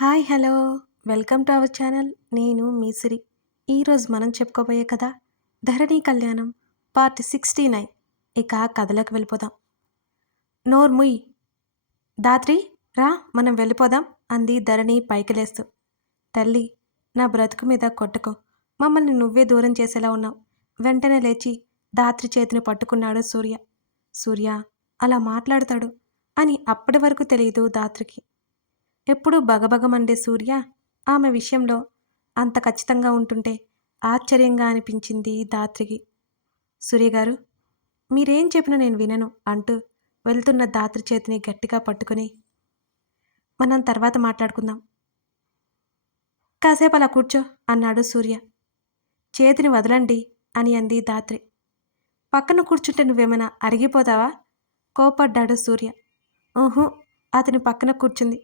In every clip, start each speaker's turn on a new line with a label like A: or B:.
A: Hi hello. Welcome to our channel. నేను మీసిరి ఈరోజు మనం చెప్పుకోబోయే కథ ధరణి కళ్యాణం పార్ట్ సిక్స్టీ నైన్. ఇక కథలోకి వెళ్ళిపోదాం. నోర్ముయ్ దాత్రి రా మనం వెళ్ళిపోదాం అంది ధరణి పైకి లేస్తూ తల్లి నా బ్రతుకు మీద కొట్టుకో. మమ్మల్ని నువ్వే దూరం చేసేలా ఉన్నావు. వెంటనే లేచి దాత్రి చేతిని పట్టుకున్నాడు సూర్య. సూర్య అలా మాట్లాడతాడు అని అప్పటి వరకు తెలియదు దాత్రికి. ఎప్పుడూ బగబగమండే సూర్య. ఆమె విషయంలో అంత ఖచ్చితంగా ఉంటుంటే ఆశ్చర్యంగా అనిపించింది దాత్రికి సూర్యగారు మీరేం చెప్పినా నేను వినను అంటూ వెళ్తున్న దాత్రి చేతిని గట్టిగా పట్టుకుని మనం తర్వాత మాట్లాడుకుందాం. కాసేపు అలా కూర్చో అన్నాడు సూర్య. చేతిని వదలండి అని అంది దాత్రి పక్కన కూర్చుంటే నువ్వేమైనా అరిగిపోతావా? కోపడ్డాడు సూర్య. ఊహు అతని పక్కన కూర్చుంది.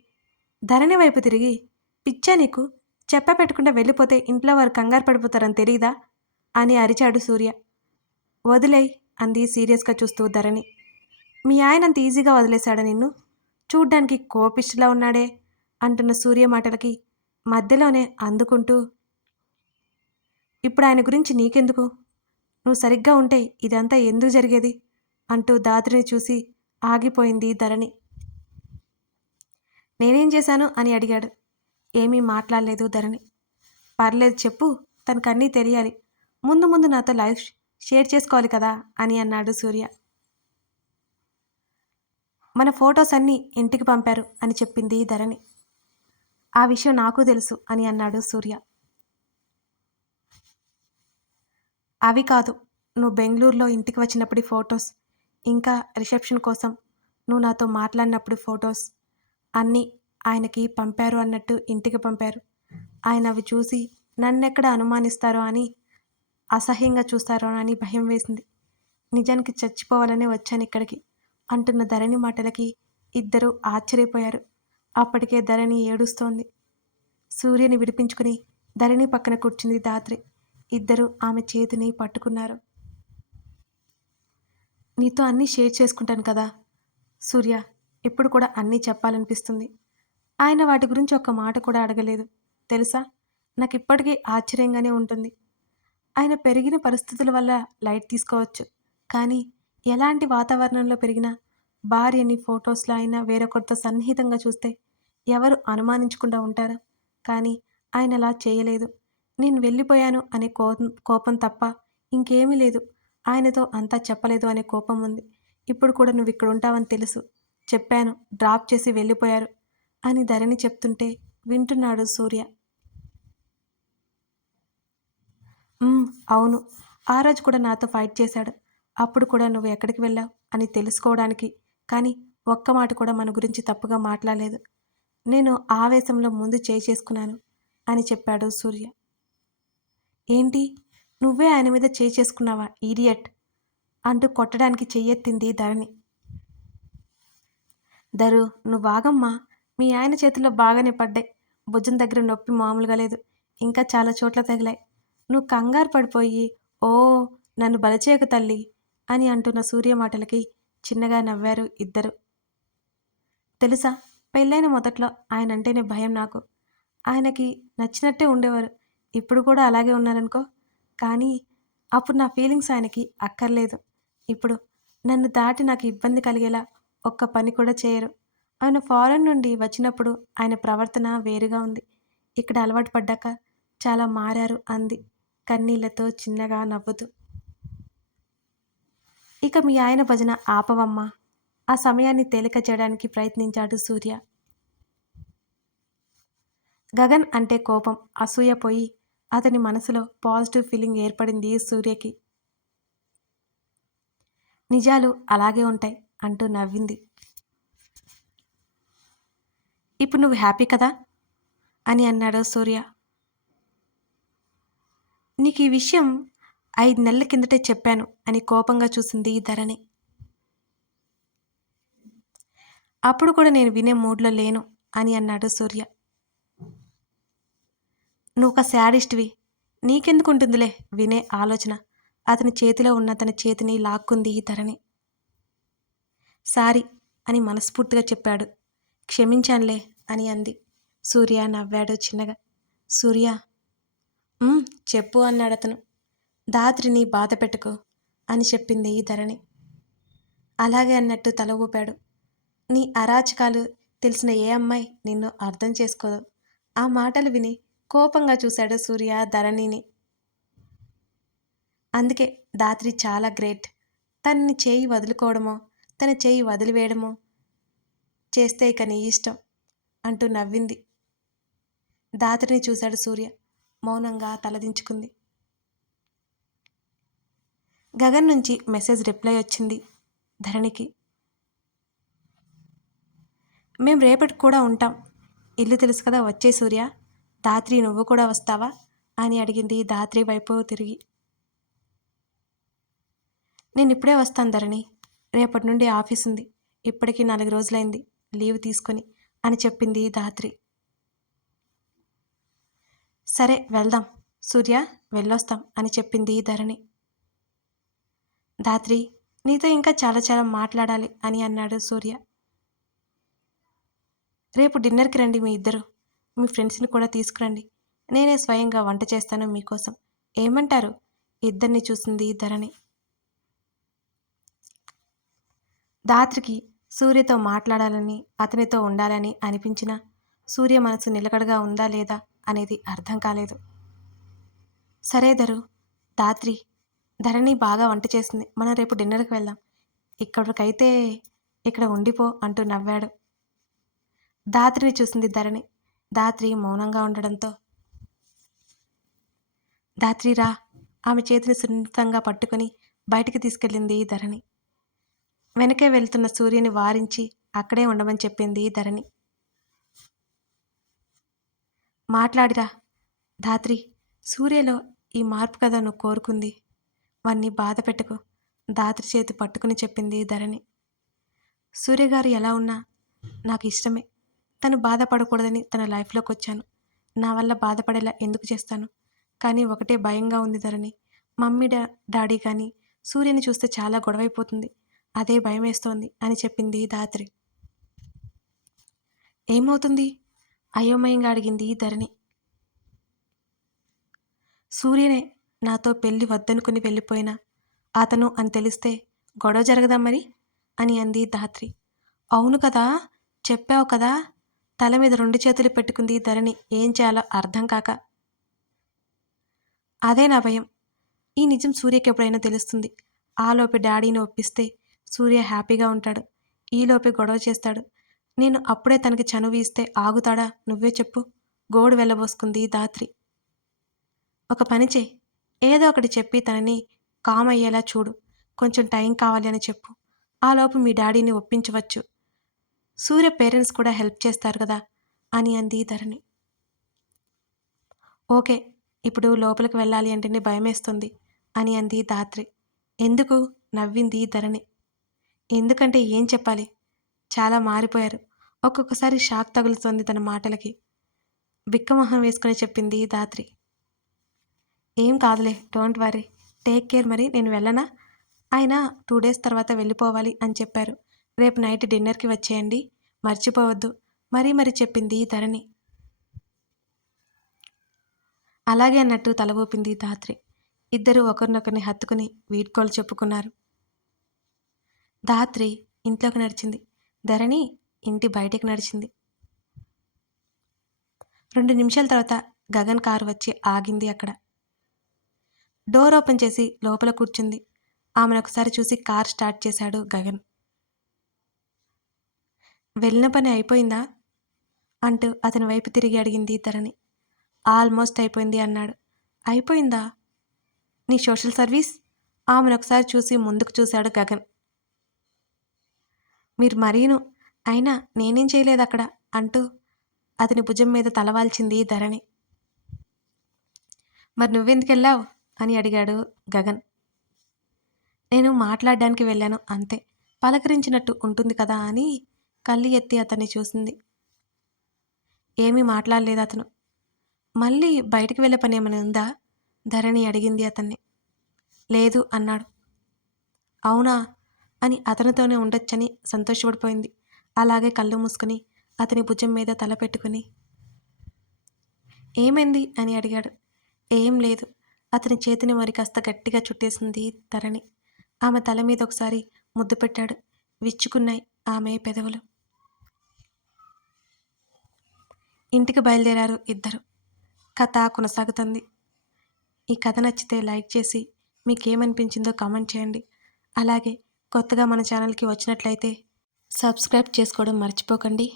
A: ధరణి వైపు తిరిగి పిచ్చా నీకు చెప్ప పెట్టకుండా వెళ్ళిపోతే ఇంట్లో వారు కంగారు పడిపోతారని తెలీదా? అని అరిచాడు సూర్య. వదిలేయ్ అంది సీరియస్గా చూస్తూ ధరణి. మీ ఆయన అంత ఈజీగా వదిలేశాడా నిన్ను? చూడ్డానికి కోపిష్టిలా ఉన్నాడే అంటున్న సూర్య మాటలకి మధ్యలోనే అందుకుంటూ ఇప్పుడు ఆయన గురించి నీకెందుకు? నువ్వు సరిగ్గా ఉంటే ఇదంతా ఎందుకు జరిగేది? అంటూ దాత్రిని చూసి ఆగిపోయింది ధరణి. నేనేం చేశాను అని అడిగాడు. ఏమీ మాట్లాడలేదు ధరణి. పర్లేదు చెప్పు తనకు అన్నీ తెలియాలి. ముందు ముందు నాతో లైఫ్ షేర్ చేసుకోవాలి కదా అని అన్నాడు సూర్య. మన ఫొటోస్ అన్నీ ఇంటికి పంపారు అని చెప్పింది ధరణి. ఆ విషయం నాకు తెలుసు అని అన్నాడు సూర్య. అవి కాదు నువ్వు బెంగళూరులో ఇంటికి వచ్చినప్పుడు ఫొటోస్ ఇంకా రిసెప్షన్ కోసం నువ్వు నాతో మాట్లాడినప్పుడు ఫొటోస్ అన్నీ ఆయనకి పంపారు అన్నట్టు ఇంటికి పంపారు. ఆయన అవి చూసి నన్నెక్కడ అనుమానిస్తారో అని అసహ్యంగా చూస్తారో అని భయం వేసింది. నిజానికి చచ్చిపోవాలని వచ్చాను ఇక్కడికి అంటున్న ధరణి మాటలకి ఇద్దరూ ఆశ్చర్యపోయారు. అప్పటికే ధరణి ఏడుస్తోంది. సూర్యుని విడిపించుకుని ధరణి పక్కన కూర్చుంది దాత్రి ఇద్దరు ఆమె చేతిని పట్టుకున్నారు. నీతో అన్నీ షేర్ చేసుకుంటాను కదా సూర్య ఇప్పుడు కూడా అన్నీ చెప్పాలనిపిస్తుంది. ఆయన వాటి గురించి ఒక్క మాట కూడా అడగలేదు. తెలుసా? నాకు ఇప్పటికీ ఆశ్చర్యంగానే ఉంటుంది. ఆయన పెరిగిన పరిస్థితుల వల్ల లైట్ తీసుకోవచ్చు. కానీ ఎలాంటి వాతావరణంలో పెరిగినా భార్యని ఫొటోస్లో అయినా వేరొకరితో సన్నిహితంగా చూస్తే ఎవరు అనుమానించకుండా ఉంటారు. కానీ ఆయన అలా చేయలేదు. నేను వెళ్ళిపోయాను అనే కోపం కోపం తప్ప ఇంకేమీ లేదు. ఆయనతో అంతా చెప్పలేదు అనే కోపం ఉంది. ఇప్పుడు కూడా నువ్వు ఇక్కడ ఉంటావని తెలుసు. చెప్పాను. డ్రాప్ చేసి వెళ్ళిపోయారు అని ధరణి చెప్తుంటే వింటున్నాడు సూర్య. అవును. ఆ రోజు కూడా నాతో ఫైట్ చేశాడు. అప్పుడు కూడా నువ్వు ఎక్కడికి వెళ్ళావు అని తెలుసుకోవడానికి. కానీ ఒక్క మాట కూడా మన గురించి తప్పుగా మాట్లాడలేదు. నేను ఆవేశంలో ముందు చేయి చేసుకున్నాను అని చెప్పాడు సూర్య. ఏంటి? నువ్వే ఆయన మీద చేయి చేసుకున్నావా ఈడియట్ అంటూ కొట్టడానికి చెయ్యెత్తింది ధరణి. దరు నువ్వు బాగమ్మా మీ ఆయన చేతిలో బాగానే పడ్డాయి. భుజం దగ్గర నొప్పి మామూలుగా లేదు. ఇంకా చాలా చోట్ల తగిలాయి. నువ్వు కంగారు పడిపోయి ఓ నన్ను బలచేయకు తల్లి అని అంటున్న సూర్య మాటలకి చిన్నగా నవ్వారు ఇద్దరు. తెలుసా పెళ్ళైన మొదట్లో ఆయన అంటేనే భయం నాకు. ఆయనకి నచ్చినట్టే ఉండేవారు. ఇప్పుడు కూడా అలాగే ఉన్నారనుకో. కానీ అప్పుడు నా ఫీలింగ్స్ ఆయనకి అక్కర్లేదు. ఇప్పుడు నన్ను దాటి నాకు ఇబ్బంది కలిగేలా ఒక్క పని కూడా చేయరు. ఆయన ఫారెన్ నుండి వచ్చినప్పుడు ఆయన ప్రవర్తన వేరుగా ఉంది. ఇక్కడ అలవాటు పడ్డాక చాలా మారారు అంది. కన్నీళ్ళతో చిన్నగా నవ్వుతూ. ఇక మీ ఆయన భజన ఆపవమ్మా. ఆ సమయాన్ని తేలిక చేయడానికి ప్రయత్నించాడు సూర్య. గగన్ అంటే కోపం. అసూయ పోయి అతని మనసులో పాజిటివ్ ఫీలింగ్ ఏర్పడింది సూర్యకి. నిజాలు అలాగే ఉంటాయి. అంటూ నవ్వింది. ఇప్పుడు నువ్వు హ్యాపీ కదా? అని అన్నాడు సూర్య. నీకు ఈ విషయం ఐదు నెలల కిందటే చెప్పాను అని కోపంగా చూసింది ధరణి. అప్పుడు కూడా నేను వినే మూడ్లో లేను అని అన్నాడు సూర్య. నువ్వు ఒక శాడిస్ట్వి. నీకెందుకు ఉంటుందిలే? వినే ఆలోచన. అతని చేతిలో ఉన్న తన చేతిని లాక్కుంది ఈ ధరణి. సారీ అని మనస్ఫూర్తిగా చెప్పాడు. క్షమించానులే అని అంది. సూర్య నవ్వాడు చిన్నగా. సూర్య చెప్పు అన్నాడు అతను దాత్రిని బాధ పెట్టుకో అని చెప్పింది ఈ ధరణి. అలాగే అన్నట్టు తల ఊపాడు. నీ అరాచకాలు తెలిసిన ఏ అమ్మాయి నిన్ను అర్థం చేసుకోదు. ఆ మాటలు విని కోపంగా చూశాడు సూర్య ధరణిని. అందుకే దాత్రి చాలా గ్రేట్. తనని చేయి వదులుకోవడమో తన చేయి వదిలివేయడమో చేస్తే ఇక నీ ఇష్టం అంటూ నవ్వింది. దాత్రిని చూశాడు సూర్య. మౌనంగా తలదించుకుంది. గగన్ నుంచి మెసేజ్ రిప్లై వచ్చింది ధరణికి. మేము రేపటి కూడా ఉంటాం. ఇల్లు తెలుసు కదా వచ్చే సూర్య. దాత్రి నువ్వు కూడా వస్తావా? అని అడిగింది దాత్రి వైపు తిరిగి. నేను ఇప్పుడే వస్తాను ధరణి. రేపటి నుండి ఆఫీస్ ఉంది. ఇప్పటికీ నాలుగు రోజులైంది. లీవ్ తీసుకొని అని చెప్పింది దాత్రి సరే వెళ్దాం. సూర్య వెళ్ళొస్తాం అని చెప్పింది ధరణి. దాత్రి నీతో ఇంకా చాలా చాలా మాట్లాడాలి అని అన్నాడు సూర్య. రేపు డిన్నర్కి రండి మీ ఇద్దరు. మీ ఫ్రెండ్స్ని కూడా తీసుకురండి. నేనే స్వయంగా వంట చేస్తాను మీకోసం. ఏమంటారు? ఇద్దరిని చూసింది ధరణి. దాత్రికి సూర్యతో మాట్లాడాలని అతనితో ఉండాలని అనిపించిన సూర్య మనసు నిలకడగా ఉందా లేదా అనేది అర్థం కాలేదు. సరే ధరు దాత్రి ధరణి బాగా వంట చేసింది. మనం రేపు డిన్నర్కి వెళ్దాం. ఇక్కడికైతే ఇక్కడ ఉండిపో అంటూ నవ్వాడు. దాత్రిని చూసింది ధరణి. దాత్రి మౌనంగా ఉండడంతో దాత్రి రా ఆమె చేతిని సున్నితంగా పట్టుకొని బయటికి తీసుకెళ్ళింది ధరణి. వెనకే వెళ్తున్న సూర్యుని వారించి అక్కడే ఉండమని చెప్పింది ధరణి. మాట్లాడిరా ధాత్రి సూర్యలో ఈ మార్పు కదా నువ్వు కోరుకుంది. వాణ్ణి బాధ పెట్టుకు దాత్రి చేతి పట్టుకుని చెప్పింది ధరణి. సూర్యగారు ఎలా ఉన్నా నాకు ఇష్టమే. తను బాధపడకూడదని తన లైఫ్లోకి వచ్చాను. నా వల్ల బాధపడేలా ఎందుకు చేస్తాను? కానీ ఒకటే భయంగా ఉంది ధరణి. మమ్మీ డా డాడీ కానీ సూర్యని చూస్తే చాలా గొడవైపోతుంది. అదే భయమేస్తోంది అని చెప్పింది దాత్రి. ఏమవుతుంది? అయోమయంగా అడిగింది ధరణి. సూర్యనే నాతో పెళ్ళి వద్దనుకుని వెళ్ళిపోయినా అతను అని తెలిస్తే గొడవ జరగదా మరి? అని అంది ధాత్రి అవును కదా చెప్పావు కదా తల మీద రెండు చేతులు పెట్టుకుంది ధరణి ఏం చేయాలో అర్థం కాక. అదే నా భయం. ఈ నిజం సూర్యకి ఎప్పుడైనా తెలుస్తుంది ఆలోపే డాడీని ఒప్పిస్తే సూర్య హ్యాపీగా ఉంటాడు. ఈలోపే గొడవ చేస్తాడు. నేను అప్పుడే తనకి చనువు ఇస్తే ఆగుతాడా? నువ్వే చెప్పు. గోడు వెళ్ళబోసుకుంది దాత్రి ఒక పని చేయి. ఏదో ఒకటి చెప్పి తనని కామ్ అయ్యేలా చూడు. కొంచెం టైం కావాలి అని చెప్పు. ఆలోపు మీ డాడీని ఒప్పించవచ్చు. సూర్య పేరెంట్స్ కూడా హెల్ప్ చేస్తారు కదా? అని అంది ధరణి. ఓకే ఇప్పుడు లోపలికి వెళ్ళాలి అంటేనే భయమేస్తుంది అని అంది దాత్రి ఎందుకు? నవ్వింది ధరణి. ఎందుకంటే ఏం చెప్పాలి? చాలా మారిపోయారు. ఒక్కొక్కసారి షాక్ తగులుతోంది తన మాటలకి. బిక్కమొహం వేసుకుని చెప్పింది దాత్రి ఏం కాదులే డోంట్ వరీ. టేక్ కేర్ మరి నేను వెళ్ళనా? ఆయన టూ డేస్ తర్వాత వెళ్ళిపోవాలి అని చెప్పారు. రేపు నైట్ డిన్నర్కి వచ్చేయండి. మర్చిపోవద్దు. మరీ మరి చెప్పింది ధరణి. అలాగే అన్నట్టు తల ఊపింది ధాత్రి. ఇద్దరు ఒకరినొకరిని హత్తుకుని వీడ్కోలు చెప్పుకున్నారు. ధాత్రి ఇంట్లోకి నడిచింది. ధరణి ఇంటి బయటికి నడిచింది. రెండు నిమిషాల తర్వాత గగన్ కారు వచ్చి ఆగింది అక్కడ. డోర్ ఓపెన్ చేసి లోపల కూర్చుంది. ఆమెను ఒకసారి చూసి కార్ స్టార్ట్ చేశాడు గగన్. వెళ్ళిన పని అయిపోయిందా? అంటూ అతని వైపు తిరిగి అడిగింది ధరణి. ఆల్మోస్ట్ అయిపోయింది అన్నాడు. అయిపోయిందా? నీ సోషల్ సర్వీస్? ఆమెను ఒకసారి చూసి ముందుకు చూశాడు గగన్. మీరు మరీను. అయినా నేనేం చేయలేదు అక్కడ అంటూ అతని భుజం మీద తలవాల్చింది ధరణి. మరి నువ్వెందుకెళ్ళావు? అని అడిగాడు గగన్. నేను మాట్లాడడానికి వెళ్ళాను అంతే. పలకరించినట్టు ఉంటుంది కదా అని కళ్ళు ఎత్తి అతన్ని చూసింది. ఏమీ మాట్లాడలేదు అతను. మళ్ళీ బయటికి వెళ్ళే పని ఏమైనా ఉందా? ధరణి అడిగింది అతన్ని. లేదు అన్నాడు. అవునా? అని అతనితోనే ఉండొచ్చని సంతోషపడిపోయింది. అలాగే కళ్ళు మూసుకుని అతని భుజం మీద తల పెట్టుకుని ఏమైంది? అని అడిగాడు. ఏం లేదు. అతని చేతిని మరి కాస్త గట్టిగా చుట్టేసింది ధరణి. ఆమె తల మీద ఒకసారి ముద్దు పెట్టాడు. విచ్చుకున్నాయి ఆమె పెదవులు. ఇంటికి బయలుదేరారు ఇద్దరు. కథ కొనసాగుతుంది. ఈ కథ నచ్చితే లైక్ చేసి మీకేమనిపించిందో కామెంట్ చేయండి. అలాగే కొత్తగా మన ఛానల్కి వచ్చినట్లయితే సబ్స్క్రైబ్ చేసుకోవడం మర్చిపోకండి.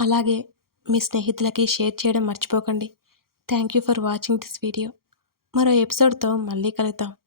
A: అలాగే మీ స్నేహితులకి షేర్ చేయడం మర్చిపోకండి. Thank you for watching this video. మరో ఎపిసోడ్తో మళ్ళీ కలుద్దాం.